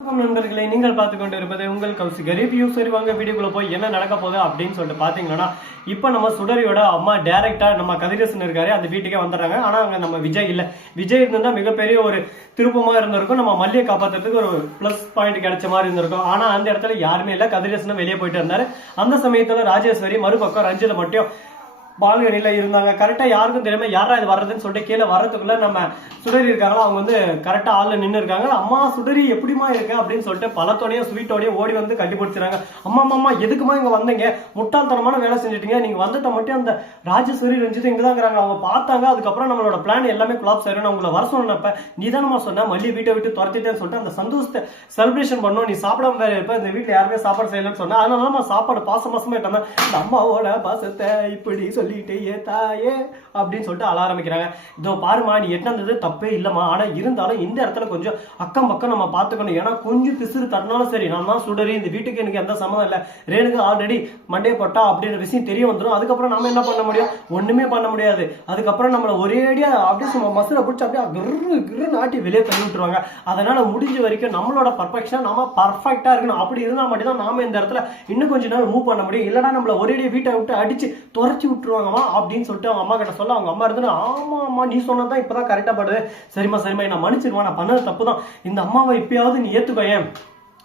வணக்கம் நீங்கள் பார்த்து கொண்டு இருப்பது உங்கள் கௌசி கரீப் யூ சரி வாங்க வீடியோக்குள்ள போய் என்ன நடக்க போகுது அப்படின்னு சொல்லிட்டு பாத்தீங்கன்னா இப்போ நம்ம சுடரியோட அம்மா டேரக்டா நம்ம கதிரேசன் இருக்காரு அந்த வீட்டுக்கே வந்துடுறாங்க. ஆனா அங்க நம்ம விஜய் இல்ல. விஜய் இருந்தா மிகப்பெரிய ஒரு திருப்பமா இருந்திருக்கும். நம்ம மல்லியை காப்பாத்துறதுக்கு ஒரு ப்ளஸ் பாயிண்ட் கிடைச்ச மாதிரி இருந்திருக்கும். ஆனா அந்த இடத்துல யாருமே இல்ல. கதிரேசனும் வெளியே போயிட்டு இருந்தாரு. அந்த சமயத்துல ராஜேஸ்வரி மறுபக்கம் ரஞ்சித மட்டும் பால்கனியில் இருந்தாங்க. கரெக்டாக யாருக்கும் தெரியாமல் யாரா இது வர்றதுன்னு சொல்லிட்டு கீழே வர்றதுக்குள்ள நம்ம சுடரி இருக்காங்களா அவங்க வந்து கரெக்டாக ஆளில் நின்று இருக்காங்க. அம்மா சுடரி எப்படிமா இருக்க அப்படின்னு சொல்லிட்டு பழத்தோடையும் ஸ்வீட்டோடையும் ஓடி வந்து கட்டிப்பிடிச்சிறாங்க அம்மா அம்மா, அம்மா எதுக்குமா இங்கே வந்தீங்க? முட்டாள்தனமான வேலை செஞ்சுட்டீங்க. நீங்கள் வந்துட்ட மட்டும் அந்த ராஜேஸ்வரி ரஞ்சித் இங்க தாங்கிறாங்க அவங்க பார்த்தாங்க அதுக்கப்புறம் நம்மளோட பிளான் எல்லாமே குலாப்ஸ் ஆயிரும் நான் உங்களை வர சொன்னப்ப நீ தானமா சொன்ன மல்லி வீட்டை விட்டு துரத்திட்டேன்னு சொல்லிட்டு அந்த சந்தோஷத்தை செலிப்ரேஷன் பண்ணோம் நீ சாப்பிடாம வேற இருப்ப இந்த வீட்டில் யாருமே சாப்பாடு செய்யலன்னு சொன்னேன் அதனால நான் சாப்பாடு பாச மாசமா இட்டேன் இந்த அம்மாவோட பாசத்தை இப்படி சொல்லி சொல்லிட்டு ஏ தாயே அப்படின்னு சொல்லிட்டு அழ ஆரம்பிக்கிறாங்க. இதோ பாருமா நீ எட்டினது தப்பே இல்லைம்மா. ஆனா இருந்தாலும் இந்த இடத்துல கொஞ்சம் அக்கம் பக்கம் நம்ம பார்த்துக்கணும். ஏன்னா கொஞ்சம் பிசுறு தட்டினாலும் சரி நான் தான் சுடரி இந்த வீட்டுக்கு எனக்கு எந்த சம்மந்தம் இல்லை. ரேணுக்கு ஆல்ரெடி மண்டே போட்டா அப்படின்ற விஷயம் தெரிய வந்துடும் அதுக்கப்புறம் நம்ம என்ன பண்ண முடியும்? ஒண்ணுமே பண்ண முடியாது. அதுக்கப்புறம் நம்மள ஒரேடியா அப்படியே சும்மா மசுரை பிடிச்சி அப்படியே கிரு கிரு நாட்டி வெளியே தள்ளி விட்டுருவாங்க. அதனால முடிஞ்ச வரைக்கும் நம்மளோட பர்ஃபெக்ஷனாக நம்ம பர்ஃபெக்டாக இருக்கணும். அப்படி இருந்தால் மட்டும்தான் நாம இந்த இடத்துல இன்னும் கொஞ்ச நேரம் மூவ் பண்ண முடியும். இல்லைன்னா நம்மள ஒரேடியா வீட்டை விட்டு அடிச்சு துரச்சி விட்டுருவாங்கம்மா அப்படின்னு சொல்லிட்டு அவங்க அம்மா கிட்ட சொல்ல அவங்க அம்மா இருந்து ஆமா அம்மா நீ சொன்னதான் இப்பதான் கரெக்டா படுது. சரிம்மா சரிம்மா நான் மன்னிச்சிருவான் நான் பண்ணது தப்பு தான் இந்த அம்மாவை எப்பயாவது நீ ஏத்துக்கோயேன்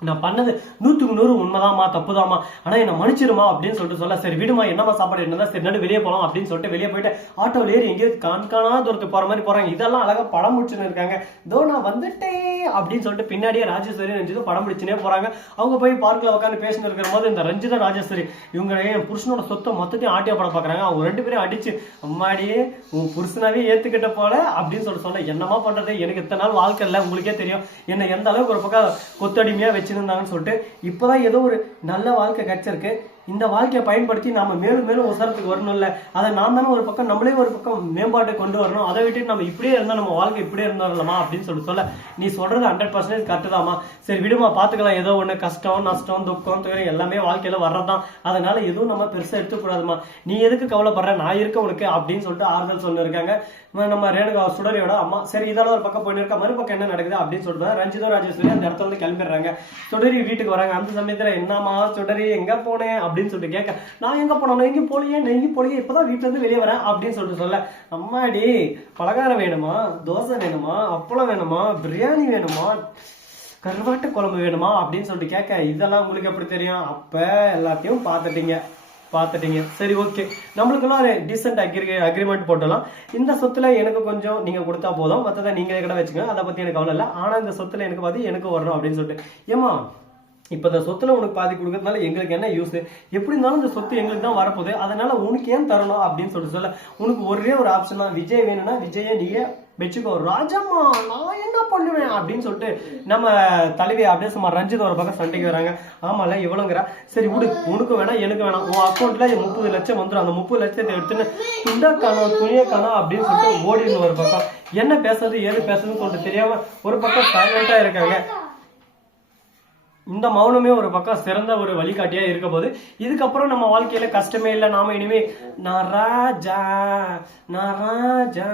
நான் பண்ணது நூற்றுக்கு நூறு உண்மைதாம்மா தப்புதாம்மா. ஆனா என்னை மன்னிச்சிருமா அப்படின்னு சொல்லிட்டு சொல்ல சரி விடுமா என்னம்மா சாப்பாடு என்னதான் சரி நடு வெளியே போகலாம் அப்படின்னு சொல்லிட்டு வெளியே போயிட்டு ஆட்டோல ஏறி எங்கேயோ காண்கானா தூரத்துக்கு போற மாதிரி போறாங்க. இதெல்லாம் அழகா படம் முடிச்சுன்னு இருக்காங்க. தோ நான் வந்துட்டேன் அப்படின்னு சொல்லிட்டு பின்னாடியே ராஜேஸ்வரி ரஞ்சிதம் படம் முடிச்சுனே போறாங்க. அவங்க போய் பார்க்கில் உட்காந்து பேசிட்டு இருக்கிற போது இந்த ரஞ்சிதா ராஜேஸ்வரி இவங்க என் புருஷனோட சொத்தை மொத்தத்தையும் ஆட்டியா படம் பார்க்குறாங்க அவங்க ரெண்டு பேரும் அடிச்சு அம்மாடியே உன் புருஷனாவே ஏற்றுக்கிட்ட போல அப்படின்னு சொல்லிட்டு சொன்னேன் என்னமா பண்ணுறது எனக்கு இத்தனை நாள் வாழ்க்கை இல்லை உங்களுக்கே தெரியும். என்னை எந்த அளவுக்கு ஒரு பக்கம் கொத்தடிமையா வச்சிருந்தாங்கன்னு சொல்லிட்டு இப்பதான் ஏதோ ஒரு நல்ல வாழ்க்கை கிடைச்சிருக்கு. இந்த வாழ்க்கையை பயன்படுத்தி நாம மேலும் மேலும் உசரத்துக்கு வரணும்ல. அதை நான் தானே ஒரு பக்கம் நம்மளே ஒரு பக்கம் மேம்பாட்டை கொண்டு வரணும். அதை விட்டுட்டு நம்ம இப்படியே இருந்தா நம்ம வாழ்க்கை இப்படியே இருந்தோம்லமா அப்படின்னு சொல்லிட்டு சொல்ல. நீ சொல்றது ஹண்ட்ரட் பர்சன்டேஜ் கரெக்ட் தாமா சரி விடுமா பாத்துக்கலாம். ஏதோ ஒண்ணு கஷ்டம் நஷ்டம் துக்கம் துயரம் எல்லாமே வாழ்க்கையில வர்றதான் அதனால எதுவும் நம்ம பெருசா எடுத்துக்கூடாதுமா நீ எதுக்கு கவலைப்படுற? நான் இருக்க உனக்கு அப்படின்னு சொல்லிட்டு ஆறுதல் சொல்லிருக்காங்க நம்ம ரேணுகா சுடரியோட அம்மா சரி இதெல்லாம் ஒரு பக்கம் போயிட்டு இருக்கா மறுபக்கம் என்ன நடக்குது அப்படின்னு சொல்லிட்டு ரஞ்சிதோ ராஜேஸ்வரி அந்த இடத்துல வந்து கிளம்பிடுறாங்க. சுடரி வீட்டுக்கு வராங்க. அந்த சமயத்துல என்னம்மா சுடரி எங்க போனேன் அப்படின்னு சொல்லிட்டு கேட்க நான் எங்க போனோம்? எங்கேயும் போலியே நான் எங்கேயும் போலியே இப்பதான் வீட்டுல இருந்து வெளியே வரேன் அப்படின்னு சொல்லிட்டு சொல்ல அம்மாடி பலகாரம் வேணுமா? தோசை வேணுமா? அப்பளம் வேணுமா? பிரியாணி வேணுமா? கருவாட்டு குழம்பு வேணுமா? அப்படின்னு சொல்லிட்டு கேட்க இதெல்லாம் உங்களுக்கு எப்படி தெரியும்? அப்ப எல்லாத்தையும் பார்த்துட்டீங்க. பார்த்துட்டீங்க. சரி ஓகே நம்மளுக்கெல்லாம் ஒரு அக்ரி அக்ரிமெண்ட் போட்டலாம் இந்த சொத்துல எனக்கு கொஞ்சம் நீங்க கொடுத்தா போதும். மற்றதை நீங்களே கூட வச்சுக்கோங்க. அதை பத்தி எனக்கு கவலை இல்லை. ஆனா இந்த சொத்துல எனக்கு பார்த்து எனக்கு வரணும் அப்படின்னு சொல்லிட்டு. ஏமா இப்ப இந்த சொத்துல உனக்கு பாதி கொடுக்கறதுனால எங்களுக்கு என்ன யூஸ் எப்படி இருந்தாலும் இந்த சொத்து எங்களுக்கு தான் வரப்போகுது. அதனால உனக்கு ஏன் தரணும் அப்படின்னு சொல்லிட்டு சொல்ல. உனக்கு ஒரே ஒரு ஆப்ஷன் தான். விஜய் வேணும்னா விஜயை நீயே வச்சுக்கோ. ராஜம்மா நான் என்ன பண்ணுவேன் அப்படின்னு சொல்லிட்டு நம்ம தலைவி அப்படியே சும்மா ரஞ்சித் ஒரு பக்கம் சண்டைக்கு வராங்க. ஆமால இவ்வளோங்கிறா சரி விடு. உனக்கு வேணாம் எனக்கு வேணாம். உன் அக்கௌண்ட்ல முப்பது லட்சம் வந்துடும் அந்த முப்பது லட்சத்தை எடுத்துன்னு துண்டா காணோம் துணியை காணோம் அப்படின்னு சொல்லிட்டு ஓடிடுங்க ஒரு பக்கம். என்ன பேசுறது ஏது பேசுறதுன்னு சொல்லிட்டு தெரியாம ஒரு பக்கம் சைலண்டா இருக்காங்க. இந்த மௌனமே ஒரு பக்கம் சிறந்த ஒரு வழிகாட்டியா இருக்க போது இதுக்கப்புறம் நம்ம வாழ்க்கையில கஷ்டமே இல்லை. நாம இனிமே நான் ராஜா நான் ராஜா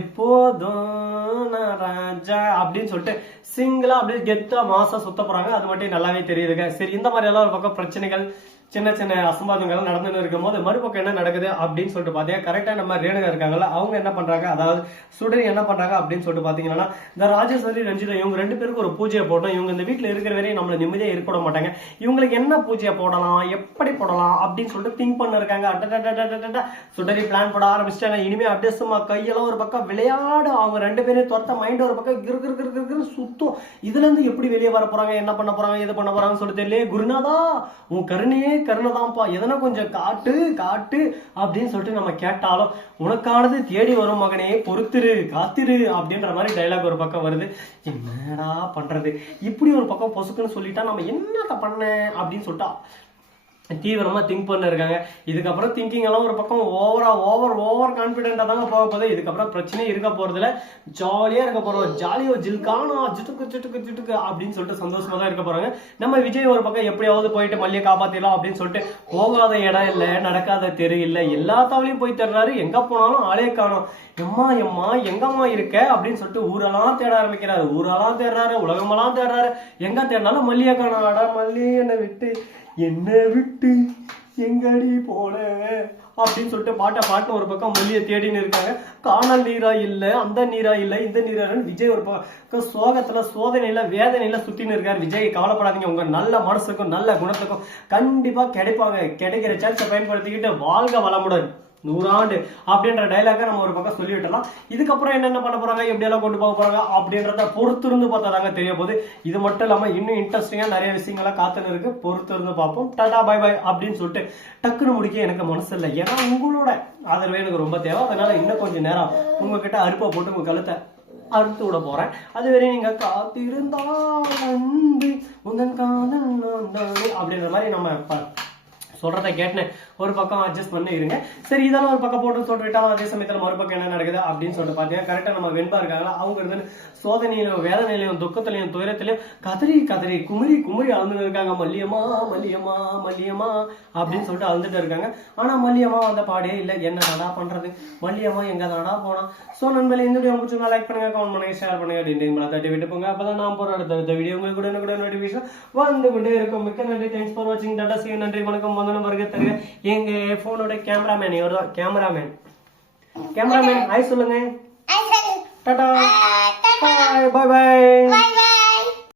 எப்போதும் நான் ராஜா அப்படின்னு சொல்லிட்டு சிங்கிளா அப்படியே கெத்தா மாசம் சுத்த போறாங்க. அது மட்டும் நல்லாவே தெரியுதுங்க. சரி இந்த மாதிரி எல்லாம் ஒரு பக்கம் பிரச்சனைகள் சின்ன சின்ன அசம்பாதங்கள் நடந்துன்னு இருக்கும் போது மறுபக்கம் என்ன நடக்குது? அப்படின்னு சொல்லிட்டு பாத்தீங்கன்னா கரெக்டா நம்ம ரேணுகா இருக்காங்கல்ல அவங்க என்ன பண்றாங்க? அதாவது சுடரி என்ன பண்றாங்க அப்படின்னு சொல்லிட்டு பாத்தீங்கன்னா இந்த ராஜேஸ்வரி ரஞ்சிதா இவங்க ரெண்டு பேருக்கு ஒரு பூஜையை போட்டோம் இவங்க இந்த வீட்டுல இருக்கிற வரையும் நம்மள நிம்மதியா இருக்க மாட்டாங்க. இவங்களுக்கு என்ன பூஜையை போடலாம்? எப்படி போடலாம்? அப்படின்னு சொல்லிட்டு திங்க் பண்ண இருக்காங்க சுடரி பிளான் போட ஆரம்பிச்சிட்டாங்க. இனிமே அப்படியே சும்மா கையெல்லாம் ஒரு பக்கம் விளையாட அவங்க ரெண்டு பேரும் துரத்த மைண்ட் ஒரு பக்கம் இருக்கு சுத்தம். இதுல இருந்து எப்படி வெளியே வர போறாங்க? என்ன பண்ண போறாங்க? எது பண்ண போறாங்கன்னு சொல்லிட்டு இல்லையே குருநாதா உன் கருணையே கருணைதான்ப்பா. எதனா கொஞ்சம் காட்டு காட்டு அப்படின்னு சொல்லிட்டு நம்ம கேட்டாலும் உனக்கானது தேடி வரும் மகனே பொறுத்துரு காத்திரு அப்படின்ற மாதிரி டைலாக் ஒரு பக்கம் வருது. என்னடா பண்றது? இப்படி ஒரு பக்கம் பொசுக்குன்னு சொல்லிட்டா நம்ம என்னத்த பண்ண? அப்படின்னு சொல்லிட்டா. தீவிரமாக திங்க் பண்ண இருக்காங்க இதுக்கப்புறம் திங்கிங் எல்லாம் ஒரு பக்கம் ஓவரா ஓவர் ஓவர் கான்ஃபிடென்ட்டாக தாங்க போக போகுது. இதுக்கப்புறம் பிரச்சனையே இருக்க போறதுல ஜாலியாக இருக்க போறோம். ஜாலியோ ஜில்கானா ஜிட்டுக்கு ஜிட்டுக்கு ஜிட்டுக்கு அப்படின்னு சொல்லிட்டு சந்தோஷமா தான் இருக்க போறாங்க. நம்ம விஜய் ஒரு பக்கம் எப்படியாவது போயிட்டு மல்லியை காப்பாத்திடலாம் அப்படின்னு சொல்லிட்டு போகாத இடம் இல்லை நடக்காத தெரு இல்லை எல்லா தவளையும் போய் தேடுறாரு. எங்க போனாலும் ஆளே காணும். எம்மா எம்மா எங்கம்மா இருக்க அப்படின்னு சொல்லிட்டு ஊரெல்லாம் தேட ஆரம்பிக்கிறாரு. ஊரெல்லாம் தேடுறாரு உலகமெல்லாம் தேடுறாரு. எங்க தேடினாலும் மல்லியை காணும். அடா மல்லி என்னை விட்டு. என்னை விட்டு எங்கடி போல அப்படின்னு சொல்லிட்டு பாட்டை பாட்டு ஒரு பக்கம் மொழியை தேடின்னு இருக்காங்க காணல் நீரா இல்லை அந்த நீரா இல்லை இந்த நீரா விஜய் ஒரு பக்கம் சோகத்துல சோதனையில வேதனையில சுத்தின்னு இருக்காரு. விஜய் கவலைப்படாதீங்க. உங்க நல்ல மனசுக்கும் நல்ல குணத்துக்கும் கண்டிப்பா கிடைப்பாங்க. கிடைக்கிற சான்ஸை பயன்படுத்திக்கிட்டு வாழ்க வளமுடன். நூறாண்டு அப்படின்ற டைலாக நம்ம ஒரு பக்கம் சொல்லி விட்டலாம் இதுக்கப்புறம் என்னென்ன பண்ண போறாங்க? எப்படியெல்லாம் கொண்டு போக போறாங்க? அப்படின்றத பொறுத்திருந்து பார்த்தா தாங்க தெரிய போகுது. இது மட்டும் இல்லாம இன்னும் இன்ட்ரெஸ்டிங்கா நிறைய விஷயங்கள்லாம் காத்துன்னு இருக்கு. பொறுத்திருந்து பார்ப்போம். டாடா பை பாய் அப்படின்னு சொல்லிட்டு டக்குன்னு முடிக்க எனக்கு மனசு இல்லை. ஏன்னா உங்களோட ஆதரவே எனக்கு ரொம்ப தேவை. அதனால இன்னும் கொஞ்சம் நேரம் உங்ககிட்ட அருப்பை போட்டு உங்க கழுத்தை அறுத்து விட போறேன். அதுவரை நீங்க காத்திருந்தா வந்து காதல் அப்படின்ற மாதிரி நம்ம சொல்றதை கேட்டேன் ஒரு பக்கம் அட்ஜஸ்ட் பண்ணி இருங்க. சரி இதெல்லாம் ஒரு பக்கம் போட்டு சொல்லிட்டு விட்டாலும் அதே சமயத்துல மறுபக்கம் என்ன நடக்குது அப்படின்னு சொல்லிட்டு பாத்தீங்கன்னா கரெக்டா நம்ம வெண்பா இருக்காங்களா? அவங்க இருந்து சோதனையிலும் வேதனையிலையும் துக்கத்திலையும் துயரத்திலையும் கதறி கதறி குமரி குமரி அழுந்துட்டு இருக்காங்க. மல்லியம்மா மல்லியம்மா மல்லியம்மா அப்படின்னு சொல்லிட்டு அழுந்துட்டு இருக்காங்க. ஆனா மல்லியம்மா வந்த பாடே இல்ல. என்ன நடா பண்றது? மல்லியம்மா எங்க நடா போனா? சோ நண்பர்களே இந்த வீடியோ பிடிச்சிருந்தா லைக் பண்ணுங்க கமெண்ட் பண்ணுங்க ஷேர் பண்ணுங்க. அப்படின்னு தட்டி விட்டு போங்க. அப்பதான் நான் போற அடுத்த வீடியோ உங்களுக்கு கூட கூட நோட்டிபிகேஷன் வந்து கொண்டே இருக்கும். மிக்க நன்றி. தேங்க்ஸ் ஃபார் வாட்சிங் டாடா சி நன்றி வணக்கம். வந்தனம் வருகை தருக. எங்க போனோட கேமராமேன் இவர் தான் கேமராமேன் கேமராமேன் ஹாய் சொல்லுங்க. டாடா பாய் பாய்.